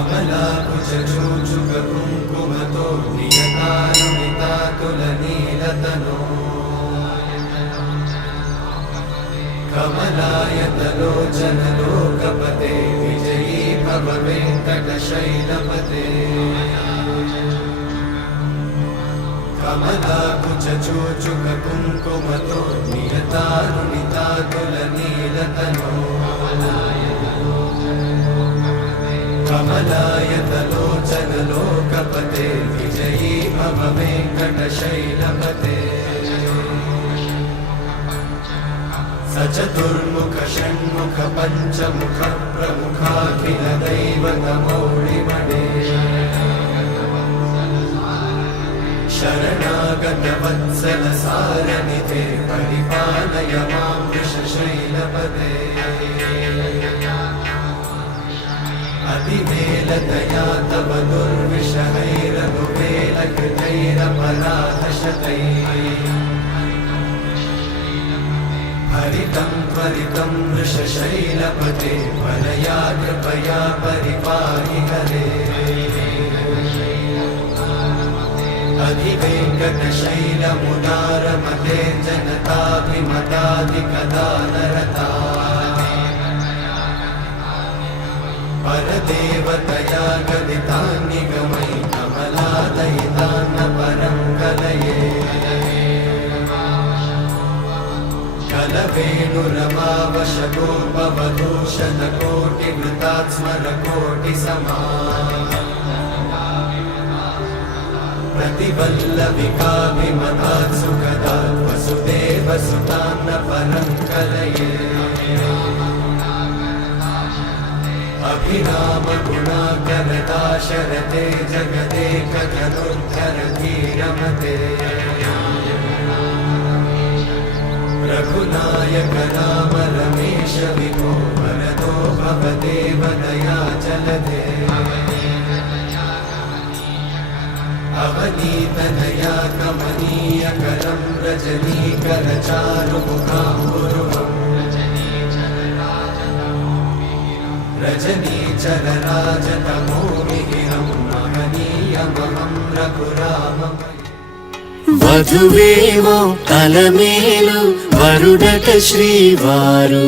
కమలాకుచూచుక కుంకుమతో నియతానుమితాతులనీలతనో కమలాయతలోచనలోకపతే విజయీ భవ వెంకటశైలపతే కమలాకుచూచుక కుంకుమతో నియతానుమితాతులనీలతనో కమలాయతలోచనలోకపతే విజయీ భవ వెంకటశైలపతే సచతుర్ముఖ షణ్ముఖ పంచముఖ ప్రముఖాఖిల దైవతమౌళిమణే శరణాగత వత్సల సారనిధే పరిపాలయ మాం వృషశైలపతే అతివేలతయా తవ దుర్విషహైరనువేలకృతైరపరాధశతైః హరితం త్వరితం వృషశైలపతే వరయా కృపయా పరిపాहि హరే అధివేంకటశైలముదారమతే జనతాభిమతాధికదానరతా పరదేవతయా గదితాన్నిగమై కమలాదయితాన్న పరం కలయే కలవేణురమావశగోపవధూషణకోటివృతాత్స్మరకోటిసమా प्रतिवल्लविकाभिमतात् सुखदात् वसुदेवसुतान्न परं कलये अभिरामगुणाकरदाशरथे जगदेकजनोद्धरधीरमते रघुनायक राम रमेश विभो वरदो भवदेव दयाचलधे अवनीतनया कमनीयकरं रजनीकरचारुमुखाम्बुरुहं रजनीचरराजतमोमिहिरं महनीयमहं रघुरामम् వధువేమో అలమేలు వరుడట శ్రీవారు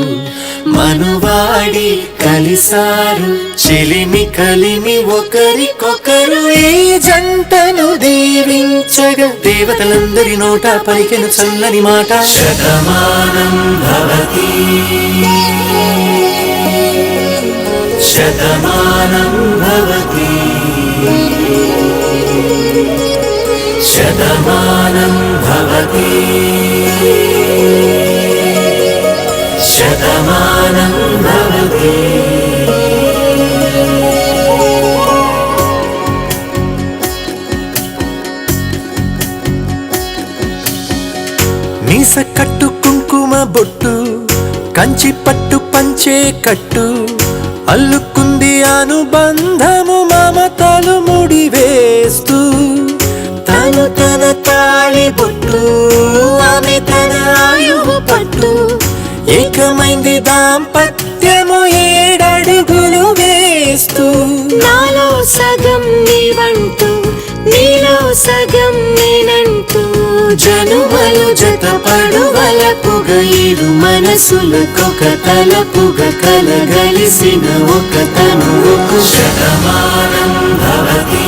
మనువాడి కలిసారు చెలిమి కలిమి ఒకరికొకరు ఈ జంటను దీవించగా దేవతలందరి నోట పలికెను చల్లని మాట శతమానం భవతి శతమానం భవతి శతమానం భవతి శతమానం భవతి మీస కట్టు కుంకుమ బొట్టు కంచి పట్టు పంచే కట్టు అల్లుకుంది అనుబంధము మమతలు ముడివేస్తూ తను తన తాళి బొట్టు ఆమె తన ఆయువు పట్టు ఏకమైంది దాంపత్యము 7 అడుగులు వేస్తూ నాలో సగం నీవంటూ నీలో సగం నేనంటూ జనుమలు జతపడువలపుగ ఇరు మనసులకొక తలపుగ కలగలిసిన ఒక తనువుకు శతమానం భవతి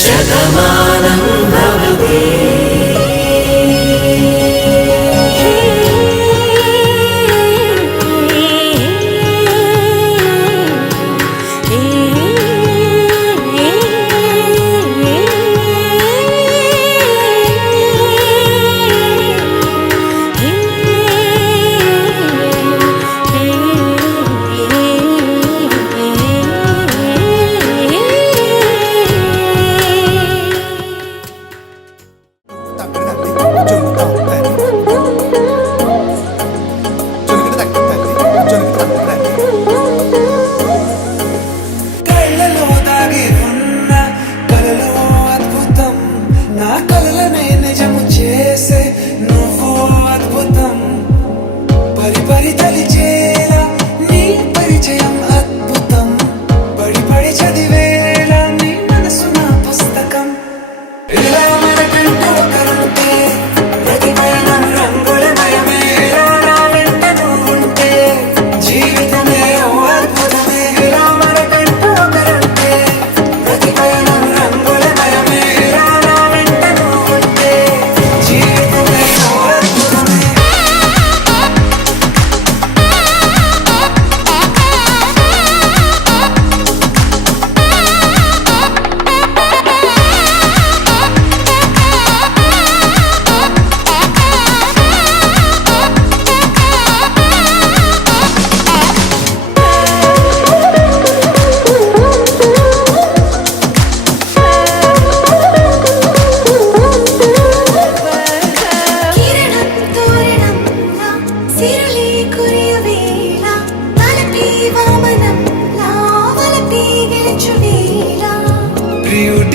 శతమానం భవతి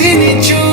కంటిని చూ